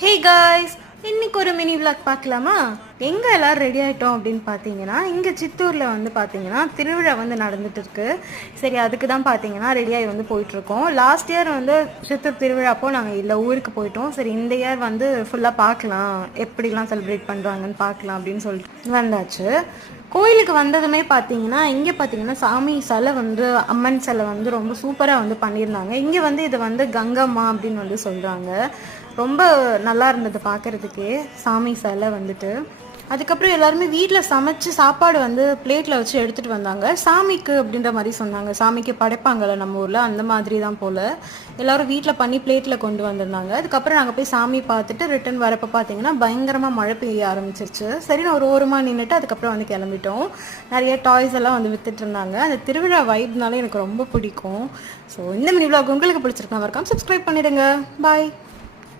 Hey guys, இன்னைக்கு ஒரு mini vlog பார்க்கலாமா? எங்கே எல்லோரும் ரெடி ஆகிட்டோம் அப்படின்னு பார்த்தீங்கன்னா, இங்கே சித்தூரில் வந்து பார்த்தீங்கன்னா திருவிழா வந்து நடந்துட்டு இருக்கு. சரி, அதுக்கு தான் பார்த்தீங்கன்னா ரெடியாகி வந்து போயிட்டுருக்கோம். லாஸ்ட் இயர் வந்து சித்தூர் திருவிழாப்போ நாங்கள் இல்லை ஊருக்கு போயிட்டோம். சரி, இந்த இயர் வந்து ஃபுல்லாக பார்க்கலாம், எப்படிலாம் செலிப்ரேட் பண்ணுறாங்கன்னு பார்க்கலாம் அப்படின்னு சொல்லிட்டு வந்தாச்சு. கோயிலுக்கு வந்ததுமே பார்த்தீங்கன்னா இங்கே பார்த்தீங்கன்னா சாமி சிலை வந்து அம்மன் சிலை வந்து ரொம்ப சூப்பராக வந்து பண்ணியிருந்தாங்க. இங்கே வந்து இதை வந்து கங்கம்மா அப்படின்னு வந்து சொல்கிறாங்க. ரொம்ப நல்லா இருந்தது பார்க்குறதுக்கே சாமி சிலை வந்துட்டு. அதுக்கப்புறம் எல்லாருமே வீட்டில் சமைச்சு சாப்பாடு வந்து பிளேட்டில் வச்சு எடுத்துகிட்டு வந்தாங்க. சாமிக்கு அப்படின்ற மாதிரி சொன்னாங்க. சாமிக்கு படைப்பாங்கள்ல நம்ம ஊரில், அந்த மாதிரி தான் போல். எல்லோரும் வீட்டில் பண்ணி பிளேட்டில் கொண்டு வந்திருந்தாங்க. அதுக்கப்புறம் நாங்கள் போய் சாமி பார்த்துட்டு ரிட்டன் வரப்போ பார்த்தீங்கன்னா பயங்கரமாக மழை பெய்ய ஆரம்பிச்சிருச்சு. சரி, நான் ஒரு ஓரமாக நின்றுட்டு அதுக்கப்புறம் வந்து கிளம்பிட்டோம். நிறைய டாய்ஸ் எல்லாம் வந்து வித்துட்டு இருந்தாங்க. அந்த திருவிழா வைப்னாலே எனக்கு ரொம்ப பிடிக்கும். ஸோ இந்த மினி விளாக் உங்களுக்கு பிடிச்சிருக்கா? மறக்காம சப்ஸ்கிரைப் பண்ணிவிடுங்க. பாய்.